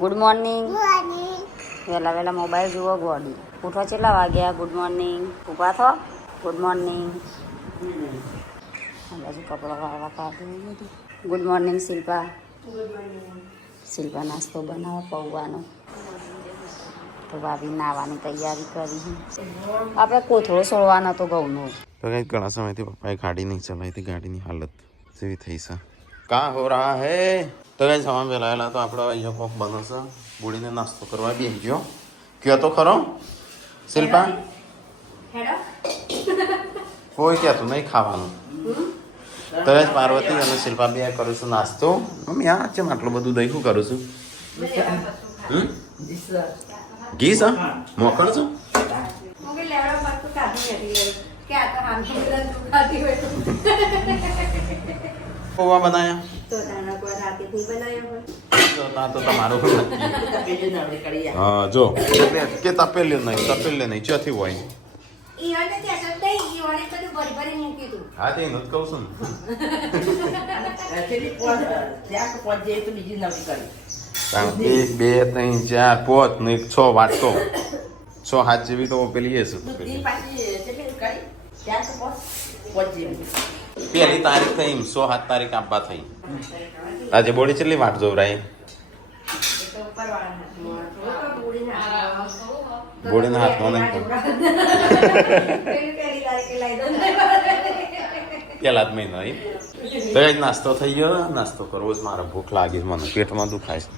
Good morning. વહેલા વહેલા mobile જુઓ ગોડી. ઉઠો કેટલા વાગ્યા? Good morning. ઊભા થો. Good morning. બાજુ કપડાં વાળવા કાઢી. Good morning Shilpa. શિલ્પા નાસ્તો બનાવો પૌવાનો. તો ભાભી નાવાની તૈયારી કરી. આપણે કોથળો છોડવાનો તો ઘઉંનો. તો કઈ ઘણા સમયથી પપ્પાએ ગાડી નહીં ચલાવી હતી. ગાડીની હાલત જેવી થઈ છે. કા હો રહા હે? તો કઈ સવારે વહેલા તો આપણે અહીંયા કોક બનશે. બુડીને નાસ્તો કરવા બેસી ગયો. કયો તો ખરો શિલ્પા? કોઈ કહેતું નહીં ખાવાનું. તો પાર્વતી અને શિલ્પા બે કરું છું નાસ્તો. મમ્મી આ છે આટલું બધું દહીં શું કરું છું? ઘી છે? મોકળ છું? પૌવા બનાયા તો તમારું હા જો કે તપેલ્યો નહીં ચોથી હોય. હા તે નથી કહું છું ને 2 3 4 5 ને 6 વાટતો 6 હાથ જેવી તો પેલી એ છે. પહેલી તારીખ થઈ 7 તારીખ આપવા થઈ. આજે બોડી કેટલી વાટ જોવરાય? બોડીના હાથમાં નહીં પેલા જ મહિનો તો જ નાસ્તો થઈ ગયો. નાસ્તો કરવો જ મારે ભૂખ લાગી મને પેટમાં દુખાય છે.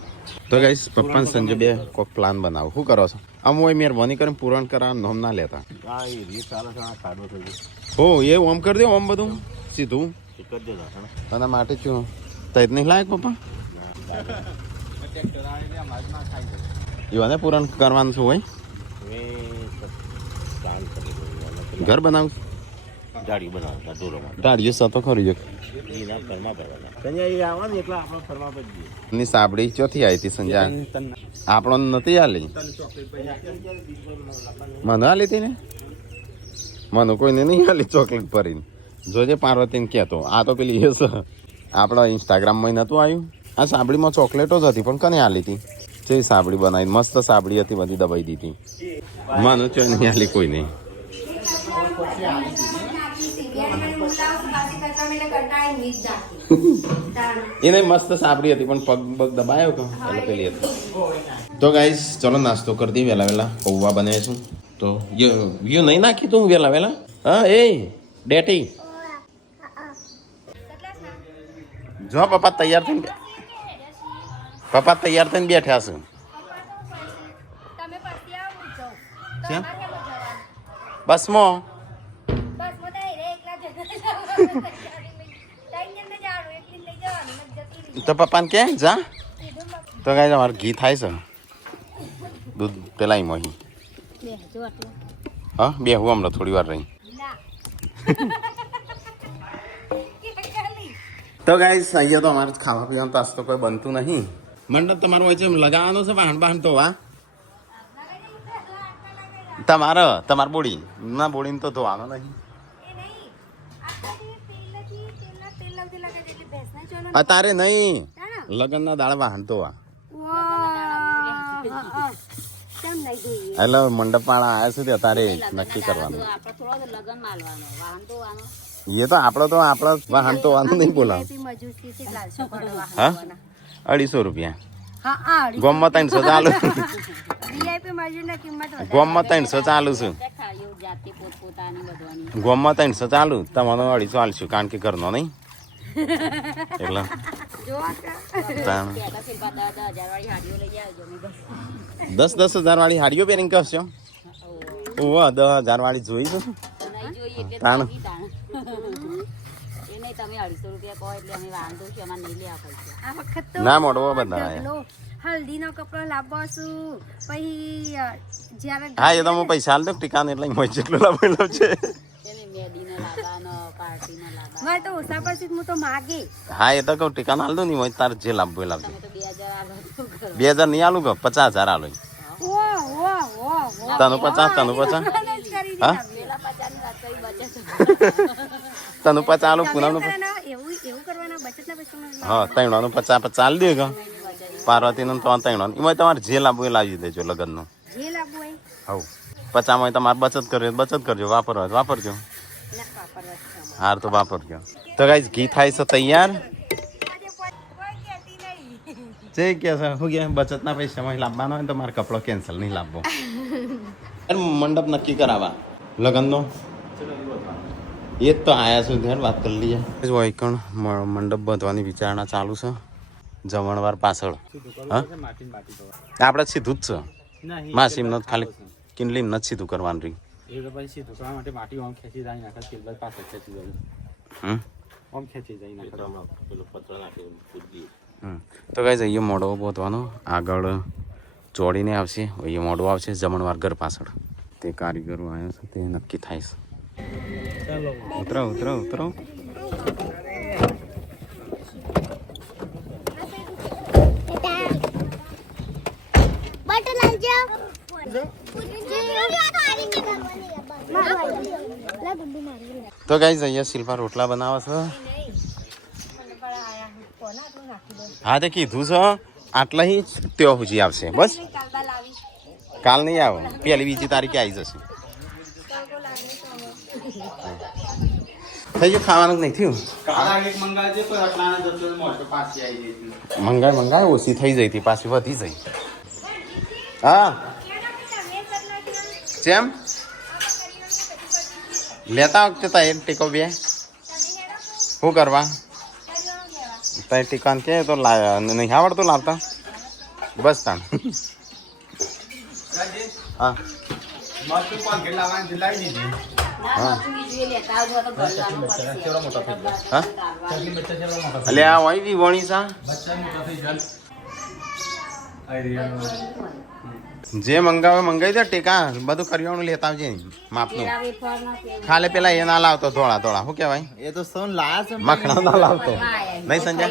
તો ગાઈસ પપ્પા ને સંજય બે કોઈક પ્લાન બનાવો. શું કરો છો? આમ હોય મહેરબાની કરીને પૂરણ કરા નોમ ના લેતા. હો એ ઓમ કરી દે. ઓમ બધું સીધું આના માટે શું તઈ નહીં લાયક પપ્પા? એવાને પૂરણ કરવાનું શું હોય? ઘર બનાવું દાડીઓ સતો ખરી ની સાબડી ચોથી આવી હતી સંજય. આપણો નથી આલી. મને આલી હતી ને? મને કોઈને નહીં આલી ચોકલેટ ભરીને. જોજે પાર્વતીને કહેતો. આ તો પેલી એ છે આપણા ઇન્સ્ટાગ્રામમાં નહોતું આવ્યું. આ સાબડીમાં ચોકલેટો જ હતી પણ કને આલી હતી? જે સાબડી બનાવી મસ્ત સાબડી હતી બધી દબાઈ દીધી. મને ચો નહીં આલી કોઈ નહીં. એને મસ્ત સાબડી હતી પણ પગ પગ દબાયો કે એટલે પેલી હતી. તો ગાઈસ ચલો નાસ્તો કરી દઈએ વહેલા વહેલા. પૌવા બનાવીશું. તો યુ નહીં નાખી તું વહેલા વહેલા? હા એ ડેટી જો પપ્પા તૈયાર થઈને બેઠા છે. બસમાં તો પપ્પાને કે જા. તો કાંઈ અમારે ઘી થાય છે દૂધ પેલા અહીં હા બે હું હમણાં થોડી વાર રહી. તો ગાઈસ અહીંયા તો અમારે ખાવા પીવાનું તાસ તો કોઈ બનતું નહીં. મંડપ તમારું હોય છે લગાવવાનું છે વાહન બાહન તો વા તમારે બોડી ના બોડીને તો ધોવાનો નહીં. અત્યારે નહીં લગ્નના દાળ વાહન તો વા એટલે મંડપ વાળા આવ્યા છે અત્યારે નક્કી કરવાનું. એ તો આપડે વાહન તો વાનું નહીં બોલાવ. હા 250 રૂપિયા ગોમમાં 300 ચાલુ. ગોમમાં 300 ચાલુ છું. ગોમમાં 300 ચાલુ. તમારો 250 આલશું કારણ કે ઘરનો નહીં એટલે 10,000 વાળી હાડીઓ પહેરીને કહેશો? ઓહ 10,000 વાળી જોઈ છે તાણ. ના મોડવો બધા હલ્દી નો કપડો લાવવો છું પછી હા એ તો હું પૈસા હાલ દઉં ટીકાને એટલે જેટલું લાવેલો છે. મારે તો ઓછા પછી હું તો માગે. હા એ તો કહું ટીકાને હાલ દઉં નહીં તારે જે લાવવું એ લાવજો. 2,000 નહીં આલું કે 50,000 આલો. તનું 50 હા તનું 50 આલું પૂનમ નું. હા 3 50 50 આલી દે. પાર્વતીનું તો તૈણો એમાં તમારે જે લાવવું એ લાવી દેજો લગ્નનું. જે લાવવું હોય હવ પચામાં તમારે બચત કરજો વાપરવા હોય તો વાપરજો. ના વાપરવા છે અમારે. હાર તો વાપરજો. તો ગાઈસ ઘી થાય છે તૈયાર. કોઈ કહેતી નહીં. જે કે છે શું કે બચતના પૈસામાં લાવવાનો હોય તો મારે કપડો કેન્સલ નહીં લાવવો. મંડપ નક્કી કરાવવા લગ્નનો એ જ તો આયા છું ધ્યાન વાત કરી લઈએ. વૈકણ મંડપ બાંધવાની વિચારણા ચાલુ છે જમણવાર પાછળ. હા આપણે સીધું જ છે માસીમનો ખાલી કિનલીમ નથી સીધું કરવાનું રહ્યું. તો કઈ જઈએ મોડો બાંધવાનો આગળ જોડીને આવશે અહીંયા મોડો આવશે જમણવાર ઘર પાછળ. તે કારીગરો આવ્યા છે તે નક્કી થાય છે. ઉતરો તો ગાઈસ અહીંયા શિલ્પા રોટલા બનાવે છે. હા તે કીધું છે આટલા જ ત્યાં સુધી આવશે બસ. કાલ નહીં આવે પહેલી બીજી તારીખે આવી જશે. થઈ ગયું ખાવાનું નહીં થયું. મંગાય ઓછી થઈ જઈ હતી પાછી વધી જઈ. હા જેમ લેતા વખતે તા એક ટીકો બે શું કરવા તઈ ટીકાન કે તો નહીં આવડતું લાવતા બસ તાન. હા અલ્યા હોય બી વણી સા જે મંગાવે મંગાવી દે ટેકા બધું કરિયાણું લેતા આવજે માપનું. ખાલે પેલા એ ના લાવતો થોડા શું કહેવાય એ તો સોન લાયા છે મખણા ના લાવતો નહીં સંજય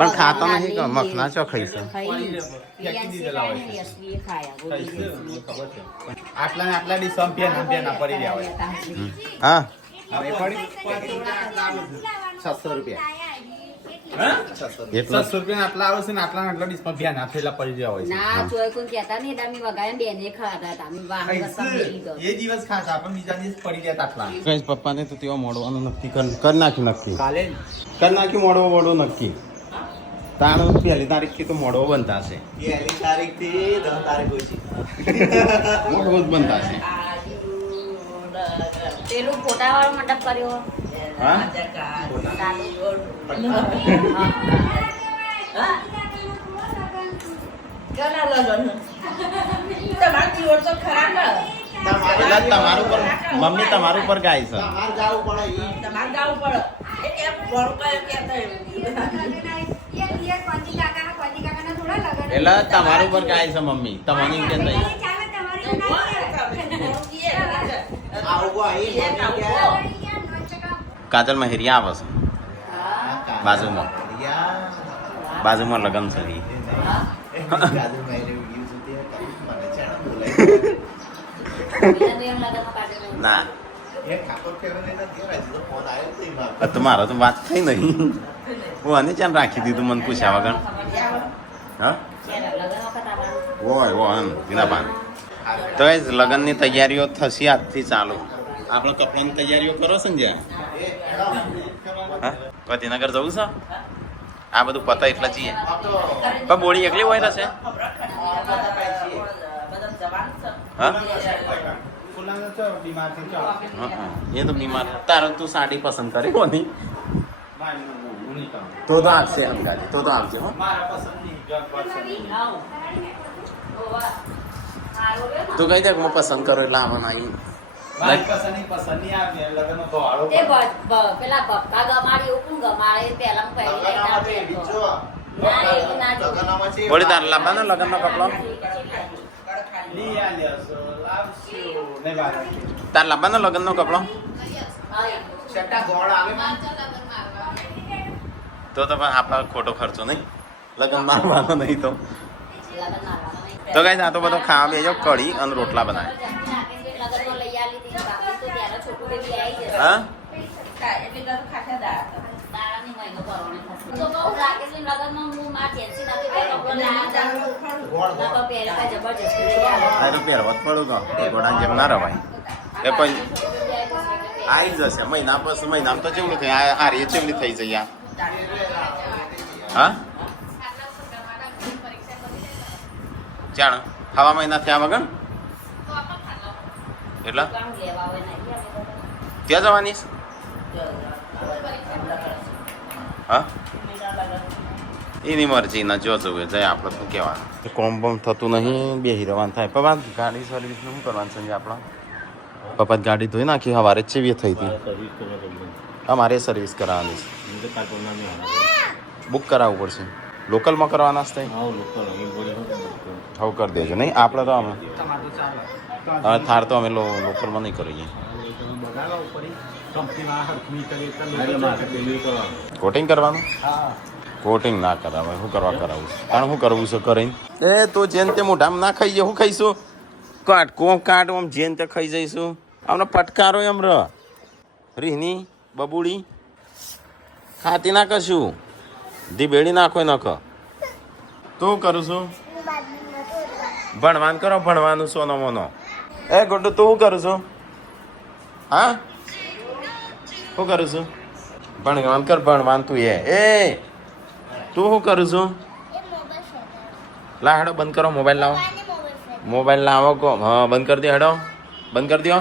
પણ ખાતો નહીં કે મખણા ચો ખાઈ છે. આટલા ને આટલા ડી સમ પેન પડી રહ્યા હોય. હા 600 રૂપિયા એટલા 600 રૂપિયા આટલા આવે છે ને આટલા આટલા ડીશમાં ધ્યાન આપેલા પડી રહ્યા હોય છે. એ દિવસ ખાતા પણ બીજા દિવસ પડી ગયા આટલા. કઈ પપ્પાને તો તેવા મોડવાનું નક્કી કરી નાખ્યું નક્કી કાલે કરી નાખ્યું મોડવો નક્કી. તાણ પહેલી તારીખથી તો મોડવો બનતા છે. પહેલી તારીખ થી 10 તારીખ હોય છે. મોડવો જ બનતા છે. પેલું ફોટા વાળો મંડપ કર્યો. હા પેલા તમારું પર મમ્મી તમારું પર ગાય છે. એટલે તમારું પર ગાય છે મમ્મી તમને કે નહીં. કાજલમાં હેરિયા આવે છે બાજુમાં લગ્ન છે. ના તમારો તો વાત થઈ નહીં. હું આને ચાલ રાખી દીધું મને પૂછ્યા વગર. હા હોય એમ વિનાપાન. તો એ લગ્નની તૈયારીઓ થશે આજથી ચાલુ. આપણે કપડાની તૈયારીઓ કરો સંજય. હા ગાંધીનગર જવું છે આ બધું પતા એટલે જઈએ. પણ બોડી એકલી હોય રહેશે. હા એ તો બીમાર તારો તું સાડી પસંદ કરી કોની તો આવશે એમ ગાડી તો આવજે. હો તો કઈ દે હું પસંદ કરો એટલે આવવાના અહીં. પેલા પપ્પા ગમાડે એવું ગમાડે પેલા બોડી તાર લાવવાનો લગ્નનો કપડો તાર લાવવાનો લગ્નનો કપડો તો આપણો ખોટો ખર્ચો નહીં લગ્ન મારવાનો નહીં. તો ગાઈસ આ તો બધો ખાવા બેજો કઢી અને રોટલા બનાવે. હા કહું રાકેશની લગનમાં હું માર જેન્સી નથી પહેરતો કપડો લાયા તો પહેરે કાંઈ જબરજસ્તી લઈ આવે. આ તો પહેરવા જ પડું તો ઘોડા જેમ ના રવાય એ કોઈ આવી જશે મહિના પછી મહિનામાં તો ચેવડું થાય આ રે ચેવડી થઈ જાય હા જાણ ખાવા મહિના થયા વગર એટલા કામ લેવા આવે નહીં આવે. ત્યાં જવાની છે? હા એની મરજી ના જો જવું જાય આપણે શું કહેવાનું કોમ બોમ થતું નહીં બેહી રહેવાનું થાય પપ્પા ગાડી સર્વિસનું શું કરવાનું છે આપણે પપ્પા ગાડી ધોઈ નાખી સવારે જ ચેવી થઈ હતી અમારે સર્વિસ કરાવવાની છે બુક કરાવવું પડશે લોકલમાં કરવાના જ થાય હવે કરી દેજો નહીં આપણે તો અમે થાર તો અમે લોકલમાં નહીં કરીએ કોટિંગ કરવાનું કોટિંગ ના કરાવે શું કરવા કરાવું કારણ શું કરવું છે કરીને એ તો જેન તે મોઢામાં ના ખાઈ જાય શું ખાઈશું કાટ કોમ કાટ આમ જેન તે ખાઈ જઈશું આમને ફટકારો એમ ર રીહની બબુડી ખાતી ના કશું ધીબેડી નાખો નખ તું કરું છું ભણવાનું કરો ભણવાનું સોનો મોનો એ ગોડું તું શું કરું છું હા શું કરું છું ભણવાનું કર ભણવાનું તું એ તું શું કરું છું લા હેડો બંધ કરો મોબાઈલ લાવો મોબાઈલ લાવો કો હા બંધ કરી દો હેડો બંધ કરી દો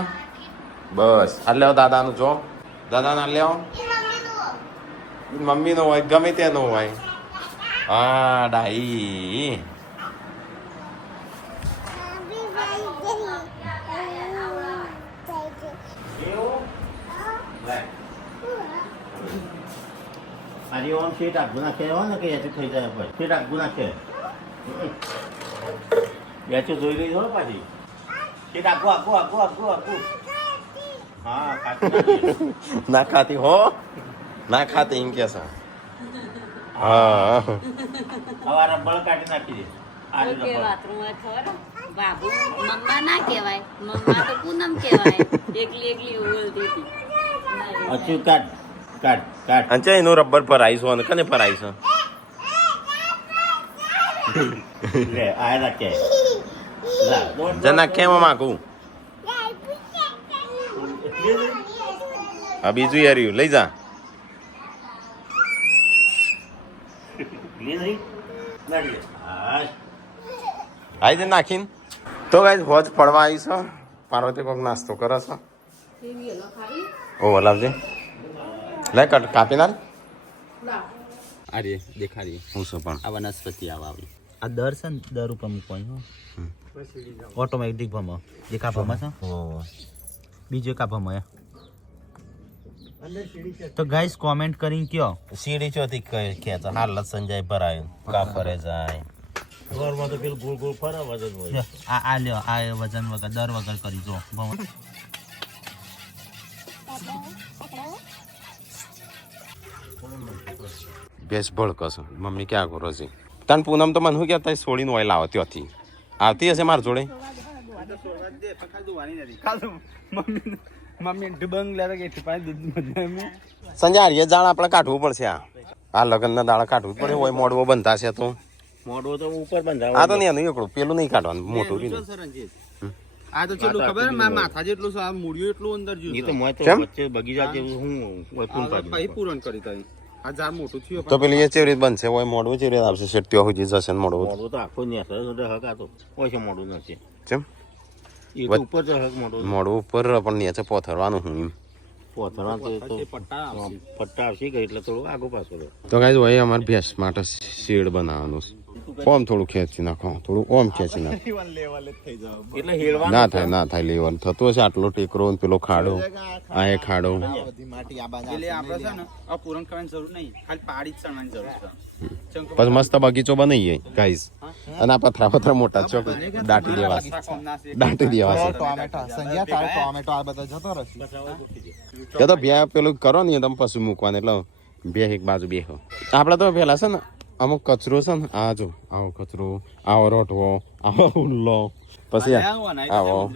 બસ આ લેવો દાદાનું જો દાદાના લેવો મમ્મીનો હોય ગમે તેનો હોય હા ડાઈ આજે આમ શેઠ આગું નાખે હોય ને કે એચું થઈ જાય ભાઈ શેઠ આગું નાખે એચું જોઈ રહી હોય પાછી શેઠ આગું આગું આગું આગું આગું હા ખાતી ના ખાતી હો ના ખાતી એમ કે છે હા હવે રબળ કાઢી નાખી દે આ તો રીતે કે રબળ. વાતરું ખબર બાબુ મમ્મા ના કહેવાય મમ્મા તો પૂનમ કહેવાય એકલી એકલી બોલતી હતી અચું કાઢ કાઢ કાઢ અંચે એનું રબર ભરાઈશું અને કને ભરાઈશું લે આ નાખે લા દોડ જના કેમ માગું આ બીજું યાર્યું લઈ જા લે નહીં નાખી દે હા આઈ દે નાખીને તો ગાઈસ હોજ પડવા આવી છો પાર્વતી કોક નાસ્તો કરે છે ઓ લાવજે લે કટ કાપી નાખ અરે દેખાડી હું શું પણ આ વનસ્પતિ આવી આ દર છે ને દર ઉપર મૂકવાનું ઓટોમેટિક ભમો જે કા ભમા છે બીજો કા ભમા તો ગાઈસ કોમેન્ટ કરીને કયો સીડી ચોથી ખેંચ હાલ સંજય ભરાયું કા ફરે જાય ઘરમાં તો પેલું ગોળ ગોળ ફરે વજન હોય આ લ્યો આ વજન વગર દર વગર કરી જો ભમો બેસ ભળકસ મમ્મી ક્યાં કરો છે તન પૂનમ તો મને શું કહેતા સોડીનું ઓઇલ આવે ત્યાંથી આવતી હશે મારા જોડે મમ્મી ડબંગ લેતા કે ઠીપાઈ દૂધ સંજય હારીએ જાણ આપણે કાઢવું પડશે આ લગ્નના દાડા કાઢવું જ પડે હોય મોડવો બંધાશે તો મોઢું તો ઉપર બંધાવ આ તો નહીં એનું એકડું પેલું નહીં કાઢવાનું મોટું રહ્યું. આ તો ચેટલું ખબર મારા માથા જેટલું છે આ મૂળિયું એટલું અંદર એ તો મોય તો કેમ? વચ્ચે બગીચા જેવું હું વપુન પછી પાડી પૂરણ કરી તારી આ ઝાડ મોટું થયું તો પેલી એ ચેવી રીતે બનશે હોય મોડવું ચેવી રીતે આવશે શેઠ ત્યાં સુધી જશે ને મોડવું મોઢું તો આખો ને હક આતો ઓછે મોઢું નથી કેમ એ તો ઉપર તો હક મોઢું મોડવું ઉપર પણ નીચે પોથરવાનું હું એમ પોથરા તો પટ્ટા આવશે. પટ્ટા આવશે ગઈ એટલે થોડું આગો પાછો રહે. તો ગાઈઝ હોય અમારે ભેંસ માટે શેડ બનાવવાનું છે ઓમ થોડું ખેંચી નાખો થોડું ઓમ ખેંચી નાખો એટલે હેળવા ના થાય લેવાનું થતું હશે આટલો ટેકરો ને પેલો ખાડો આ એ ખાડો એટલે આપણે છે ને આ પૂરણ કરવાની જરૂર નહીં ખાલી પાડી જ ચણવાની જરૂર છે પછી મસ્ત બગીચો બનાવીએ ગાઈઝ અને આ પથરા મોટા ચોક દાટી દેવા છે તો ભ્યા પેલું કરો ને તમે પશુ મૂકવાનું એટલે બે એક બાજુ બેહો આપણે તો પેલા છે ને અમુક કચરો છે ને આ જો આવો કચરો આવો રોટવો આવો હુલ્લો પછી આવો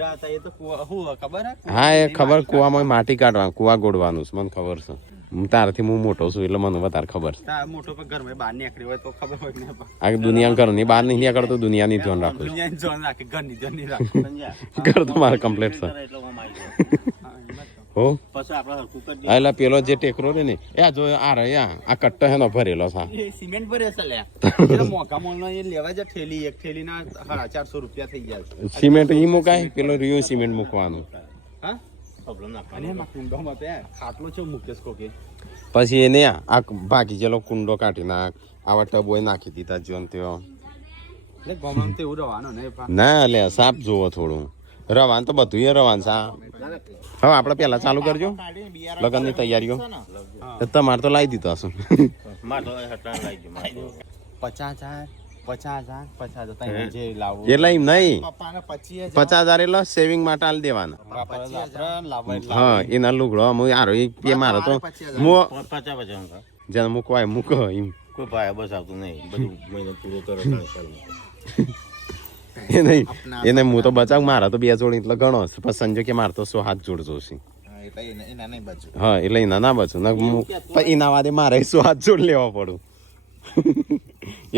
હા એ ખબર કુવામાં માટી કાઢવાનું કુવા ગોળવાનું છે મને ખબર છે તારથી હું મોટો છું એટલે મને વધારે ખબર છે મોટો ઘર બહાર નીકળી હોય તો ખબર હોય ને આ દુનિયા ઘરની બહાર નહીં નીકળતો દુનિયાની ધ્યાન રાખું દુનિયાની જોન રાખે ઘરની જોન નહીં રાખે ઘર તો મારે કમ્પ્લીટ છે હો પછી આપણે હરખું કરી હા એટલે પેલો જે ટેકરો રે ને એ જો આ રે આ કટ્ટો હેનો ભરેલો છે એ સિમેન્ટ ભરે છે લ્યા મોકા મોલનો એ લેવા જાય થેલી એક થેલીના 450 રૂપિયા થઈ જાય સિમેન્ટ ઈ મુકાય પેલો રિયો સિમેન્ટ મૂકવાનું હા પ્રોબ્લેમ ના અને એમાં કુંડોમાં તે ખાટલો છે મુકેશ કોકે પછી એને આ બાકી જેલો કુંડો કાઢી નાખ આવા ટબોય નાખી દીધા જોન ત્યો એટલે ગોમમ તે એવું રવાનો ને ના લે સાપ જોવો થોડું રવાન તો બધું એ રવાન છે હવે આપણે પહેલા ચાલુ કરજો લગ્નની તૈયારીઓ તમારે તો લાવી દીધો હશે મારે તો હટાણ લાગી ગયું 50,000 તમે જે લાવો એટલે એમ નહીં પપ્પાને 25,000 50,000 એટલે સેવિંગ માટે આલી દેવાના 25,000 લાવવા હા એના લુગડો આરો એ મારો તો પચાસ જેને મૂકવાય મૂકો એમ કોઈ ભાઈ બસ આવતું નહીં બધું મહિને પૂરો કરો એ નહીં એને હું તો બચાવ મારા તો 2 જોડ એટલે ઘણો પણ સંજો કે મારે તો 100 હાથ જોડ જોશે હા એટલે એના ના બચું એના વાદે મારે 100 હાથ જોડ લેવા પડું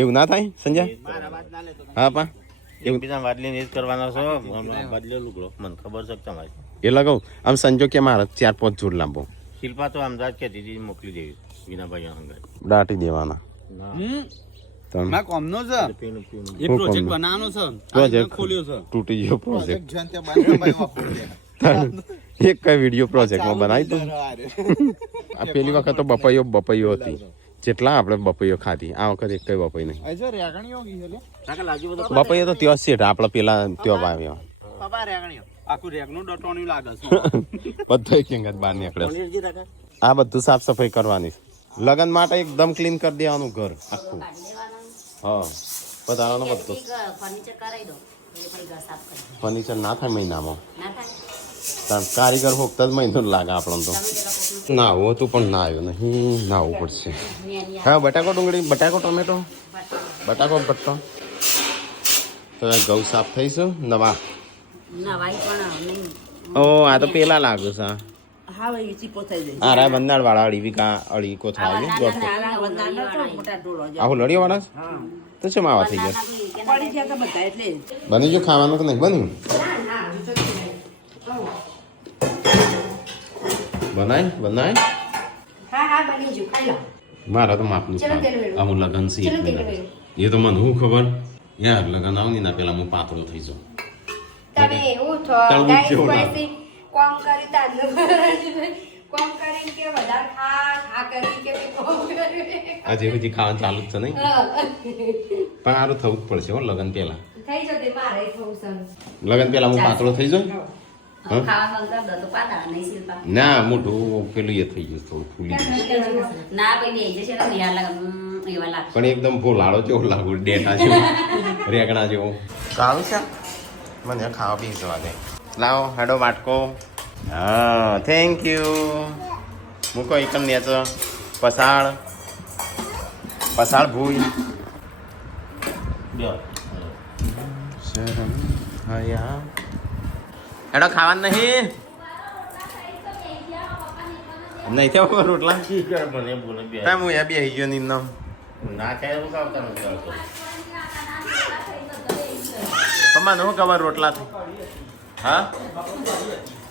એવું ના થાય સંજય હા પા એવું બીજા વાદલીને એ જ કરવાનો છો બદલે લુગડો મને ખબર છે તમારી એટલે કહું આમ સંજો કે મારે 4-5 જોડ લાંબો શિલ્પા તો અમદાવાદ કે દીદી મોકલી દેવી વિનાભાઈ અંગત દાટી દેવાના માં કોમનો છે એ પ્રોજેક્ટ બનાવવાનો છે પ્રોજેક્ટ ખોલ્યો છે તૂટી ગયો પ્રોજેક્ટ જન તે બાંધવા એક કઈ વિડીયો પ્રોજેક્ટમાં બનાવી તો આ પેલી વખત તો બપૈયો હતી જેટલા આપણે બપૈયો ખાધી આ વખત એક કઈ બપૈ નહીં આજો રેગણીઓ ગઈ છે લે બપૈયો તો ત્યાં સેટ આપણે પેલા ત્યાં વાવ્યો બાબા રેગણીઓ આખું રેગનું ડટોણ્યું લાગે છે બધું એક અંગત બહાર નીકળે આ બધું સાફ સફાઈ કરવાની લગન માટે એકદમ ક્લીન કરી દેવાનું ઘર આખું હા વધારાનો બધું ફર્નિચર કરાવી દો એટલે પછી ઘર સાફ કરી ફર્નિચર ના થાય મહિનામાં ના થાય કારણ કારીગર હોકતા જ મહિનો લાગે આપણને તો નાવું હતું પણ ના આવ્યું નહીં નાવું પડશે હા બટાકો ડુંગળી બટાકો ટમેટો બટાકો બટ્ટો તો ઘઉં સાફ થઈશું નવા નવાઈ પણ નહીં ઓ આ તો પેલા લાગે છે હા ભાઈ ચીપો થઈ જાય આ રા બંદાળ વાળા અળી કો થાય ને દોઢ મોટા ડોળો આહો લડ્યો વાળા તો શું આવા થઈ ગયા પડી ગયા તો બધા એટલે બની જો ખાવાનું કે નહીં બન્યું બનાય હા હા બની જુ ખાઈ લો મારા તો માપનું અમુક લગન છે એ તો મને હું ખબર યાર લગન આવ ના પેલા હું પાતળો થઈ જાઉં તમે એવું છો તળવું ગાઈસ કેવું કોઈ કોમ કરી તાંદુ કોમ કરીને કે વધારે ખા કરી કે કોમ કરે આજે હજી ખાવાનું ચાલુ જ છે નહીં પણ આરું થવું જ પડશે હો લગન પેલા થઈ જતે મારે થોડું સર લગન પેલા હું પાતળો થઈ જાઉં ખાવા મંગાવ દો તો પાડા નહીં શિલ્પા ના મોટું પેલું એ થઈ ગયું થોડું ફૂલી ગયું ના ભાઈ એ જશે ને નિહાર લાગે એવા લાગે પણ એકદમ ભોલાળો જેવો લાગુ ડેટા જેવો રેગણા જેવો કાળું છે મને ખાવા બી જવા દે લાવો હેડો વાટકો હા થેન્ક યુ મૂકો એકમ નેચ પસાળ ભૂઈ હેડો ખાવાનું નહીં નહીં થયા રોટલા મને બોલે બે હું એ બેસી ગયો નિમનો ના થાય એવું કાવતા નથી આવતો મને શું ખબર રોટલા હા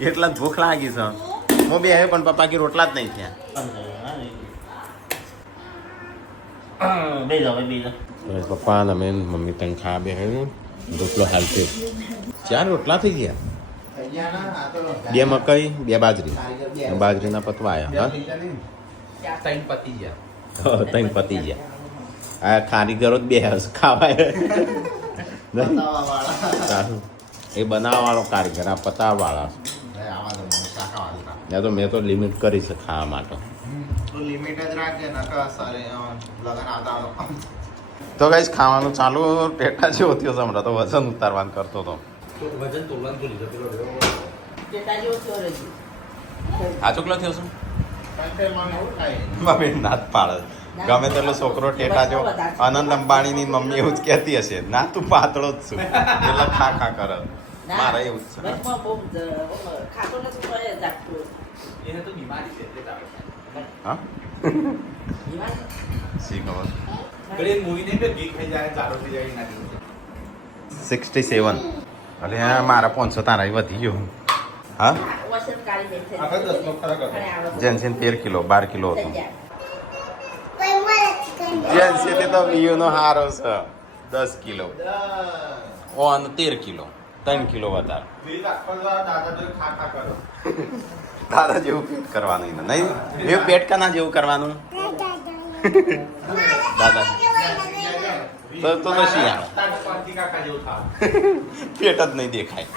એટલા જ ભૂખ લાગી છે હું બે પણ પપ્પા કે રોટલા જ નહીં થયા બે જાવ બે જાવ પપ્પા ને અમે મમ્મી તને ખા બે રોટલો હાલ છે 4 રોટલા થઈ ગયા 2 મકાઈ 2 બાજરીના પતવા આવ્યા હા 3 પતી ગયા આ કારીગરો જ બે ખાવાય એ બનાવવા વાળો કારીગર આ પતાવા વાળા તો મેં તો લિમિટ કરી છે ખાવા માટે તો ગાઈસ ખાવાનું ચાલુ પેટા જેવો થયો છે હમણાં તો વજન ઉતારવાનું કરતો હતો આ ચોકલો થયો છું બાપે નાત પાડે ગમે તેટલો છોકરો ટેટા જો આનંદ અંબાણીની મમ્મી એવું જ કહેતી હશે ના તું પાતળો જ છું એટલે ખા ખા કરે મારે એવું જ છે ખાતો નથી પડે જાગતો એને તો બીમારી છે એટલે જ આવે છે. હા શી ખબર ઘડી મૂવી નહીં કે ઘી ખાઈ જાય ચારો થઈ જાય એના જેવું છે. 67 અરે હા મારા 500 તારા વધી ગયો હા વસંત કાળી દેખાય આપણે 10 નો ફરક હતો. જેન્સીન 13 કિલો 12 કિલો હતો જેન્સીથી તો વીયુનો હારો છે 10 કિલો ઓન 13 કિલો 3 કિલો વધારે ઘી રાખવા દ્વારા દાદા તો ખા ખા કરો. તારા જેવું પેટ કરવાનું એને નહીં એ પેટ કના જેવું કરવાનું દાદા તો નથી આવે તારા પાર્ટી કાકા જેવું થાવ. પેટ જ નહીં દેખાય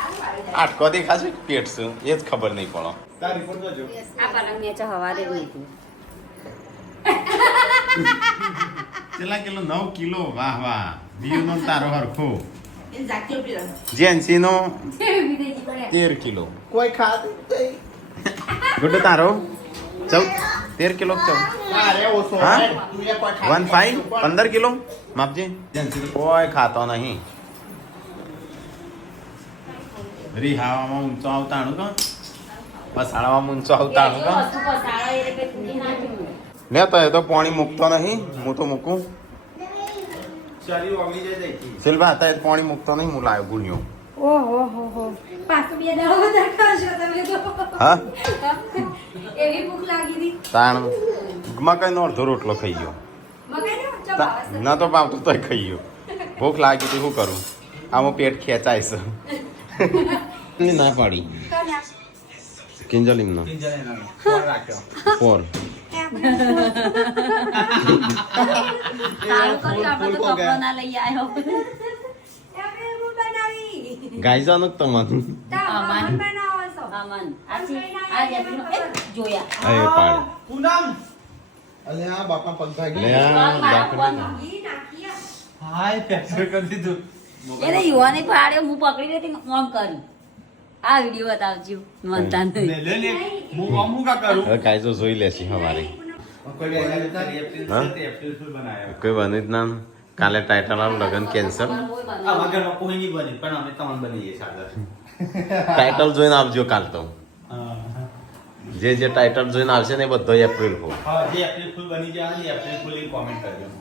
આટકો દેખાશે કે પેટ શું એ જ ખબર નહીં પડો તાર રિપોર્ટ જોજો. આ પલંગ ને હવારે લીધું કેટલા કિલો 9 કિલો વાહ વાહ વીયુનો તારો હરખો એ જાગતો પીરો જેન્સીનો 13 કિલો કોઈ ખાતું નહીં. ગુડ્ડુ તારો 13 કિલો 14 અરે ઓછો હા? તું એ કોઈ ખાતું 15 15 કિલો માપજે કોઈ ખાતો નહીં રીહાવામાં ઊંચો આવતાણું કા પસાડવામાં ઊંચો આવતાણું કા લે તો એ તો પાણી મૂકતો નહીં હું તો મૂકું શરીર ઓગળી જાય દઈથી. સિલ્વા હતા એ પાણી મૂકતો નહીં હું લાવ્યો ગુણ્યો ઓહો હો હો પાછું બે દાડા વધારે ખાશો તમે તો હા એવી ભૂખ લાગી હતી તાણ મકાઈનો અડધો રોટલો ખાઈ ગયો મગાઈ ને ચા ન તો પાવતું તોય ખાઈ ગયો ભૂખ લાગી હતી શું કરું આમાં પેટ ખેંચાય છે ના પાડી કિંજલીમનો કિંજલ એનાનો ફોન રાખ્યો. 4 ના લઈ આવ્યો તમે હું બનાવી ગાયજાનું તમારું તા બનાવો છો અમન આ જેટલું એ જોયા એ પાડી પૂનમ અલે આ બાપા પગ ભાગી લે આ દાખલ ઘી નાખીએ હાય ફ્રેક્ચર કરી દીધું. એને યુવાને પાડ્યો હું પકડી લેતી ઓમ કરી આ વિડીયો બતાવજો મનતા નહીં લે લે હું આમ કા કરું. હવે ગાયજો જોઈ લેશી હવારે કોઈ એપ્રિલ હા? એપ્રિલ ફૂલ બનાવ્યો. કોઈ બની જ ના કાલે ટાઇટલ આવ લગન કેન્સલ આમાં ઘરમાં કોઈ નહીં બની પણ અમે તમને બનીએ સાદર. ટાઇટલ જોઈને આવજો કાલ તો હા જે ટાઇટલ જોઈને આવશે ને એ બધો એપ્રિલ ફૂલ હા જે એપ્રિલ ફૂલ બની જાય ને એપ્રિલ ફૂલ કોમેન્ટ કરજો.